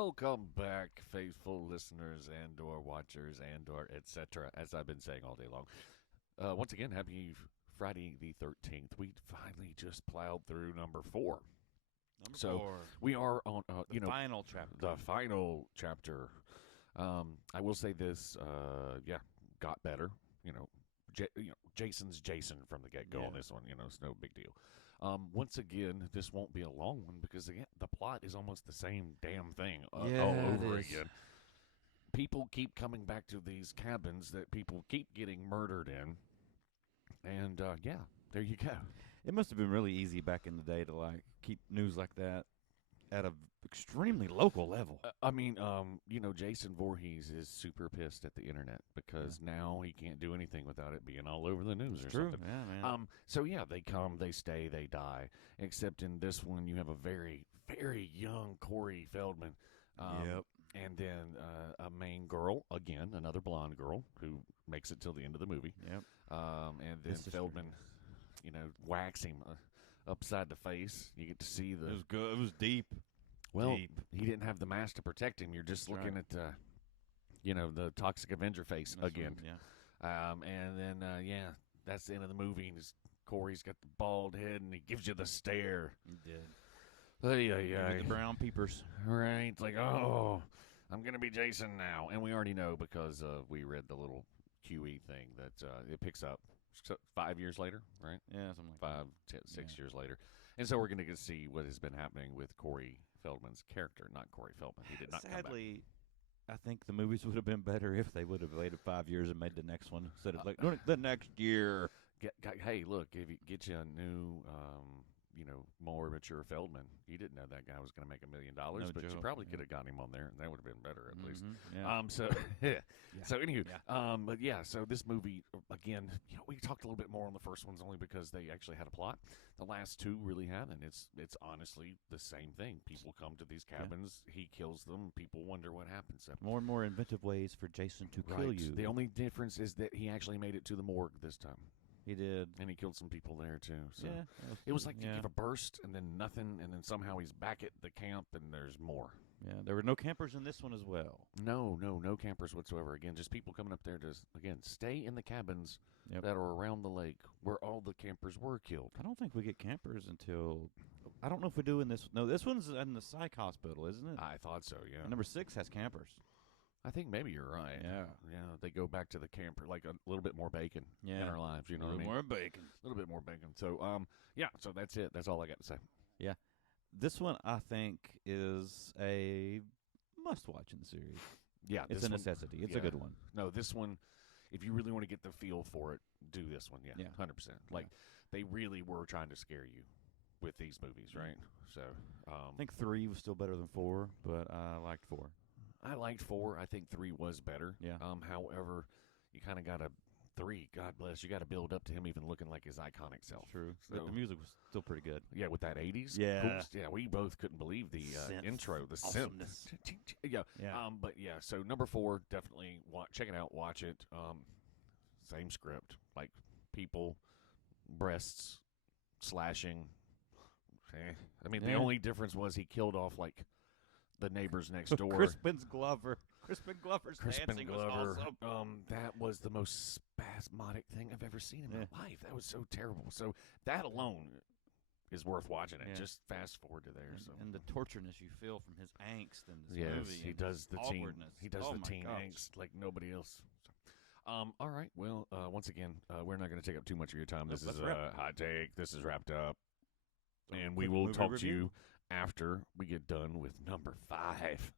Welcome back, faithful listeners and/or watchers and/or etc. As I've been saying all day long. Once again, happy Friday the 13th. We finally just plowed through number 4. Number So 4, we are on, the final chapter. the final chapter. I will say this, got better. Jason's Jason from the get go on Yeah. this one. It's no big deal. Once again, this won't be a long one because again, the plot is almost the same damn thing all Yeah, it over is. again. People keep coming back to these cabins that people keep getting murdered in, and there you go. It must have been really easy back in the day to keep news like that at a extremely local level. Jason Voorhees is super pissed at the internet because now he can't do anything without it being all over the news or True. something. Yeah, man. They come, they stay, they die. Except in this one, you have a very, very young Corey Feldman. Yep. And then a main girl, again, another blonde girl who makes it till the end of the movie. Yep. And then This is Feldman, whacks him upside the face. You get to see It the. was good. It was deep. Well, deep. he didn't have the mask to protect him. You're just That's looking right. at, the Toxic Avenger face This again. one, yeah. And then, that's the end of the movie. And Corey's got the bald head, and he gives you the stare. He did. Hey, The brown peepers. right? It's like, oh, I'm going to be Jason now. And we already know because we read the little QE thing that it picks up 5 years later, right? Yeah, something like that. 6 years later. And so we're going to get to see what has been happening with Corey Feldman's character, not Corey Feldman. He did not come back. Sadly, I think the movies would have been better if they would have waited 5 years and made the next one instead of doing it the next year. Hey, look, if you get you a new, more mature Feldman, you didn't know that guy was going to make $1 million, No but you joke, probably yeah. could have got him on there, and that would have been better at least. Yeah. So anywho, so this movie again, we talked a little bit more on the first ones only because they actually had a plot. The last two really haven't. It's honestly the same thing. People come to these cabins, he kills them, people wonder what happens. So, More and more inventive ways for Jason to kill you. The only difference is that he actually made it to the morgue this time, He did. and he killed some people there too. So Yeah. it was like you give a burst and then nothing, and then somehow he's back at the camp and there's more. Yeah, there were no campers in this one as well. No campers whatsoever. Again, just people coming up there to, again, stay in the cabins Yep. that are around the lake where all the campers were killed. I don't think we get campers until I don't know if we do in this. No, this one's in the psych hospital, isn't it? I thought so, yeah. And number 6 has campers. I think maybe you're right. Yeah. Yeah, they go back to the camper, like a little bit more bacon in Yeah. our lives, you know what I mean? More bacon. A little bit more bacon. So, so that's it. That's all I got to say. This one I think is a must-watch in the series. Yeah, It's this a one- necessity. It's yeah. a good one. No, this one, if you really want to get the feel for it, do this one. Yeah, Yeah. 100%. Like, they really were trying to scare you with these movies, right? So, I think 3 was still better than 4, but I liked 4. I liked 4. I think 3 was better. Yeah. However, you kind of got to, 3, God bless, you got to build up to him even looking like his iconic self. True. So, The music was still pretty good. yeah, with that 80s. Yeah. Coops, yeah, we both couldn't believe the Synth intro, the awesomeness. synth. Yeah. Yeah. But yeah, so number 4, definitely check it out, watch it. Same script, like people, breasts, slashing. I mean, the Yeah. only difference was he killed off like the neighbors next door. Crispin Glover's Crispin dancing Glover. was awesome. That was the most spasmodic thing I've ever seen in Yeah. my life. That was so terrible. So that alone is worth watching it. Yeah. Just fast forward to there. So And the tortureness you feel from his angst in this yes, movie. he and does his the teen. awkwardness. He does Oh the my teen gosh. angst like nobody else. So, all right. Well, once again, we're not going to take up too much of your time. Nope, This is let's a wrap. hot take. This is wrapped up, So, and we quick will movie talk to review? you after we get done with number 5.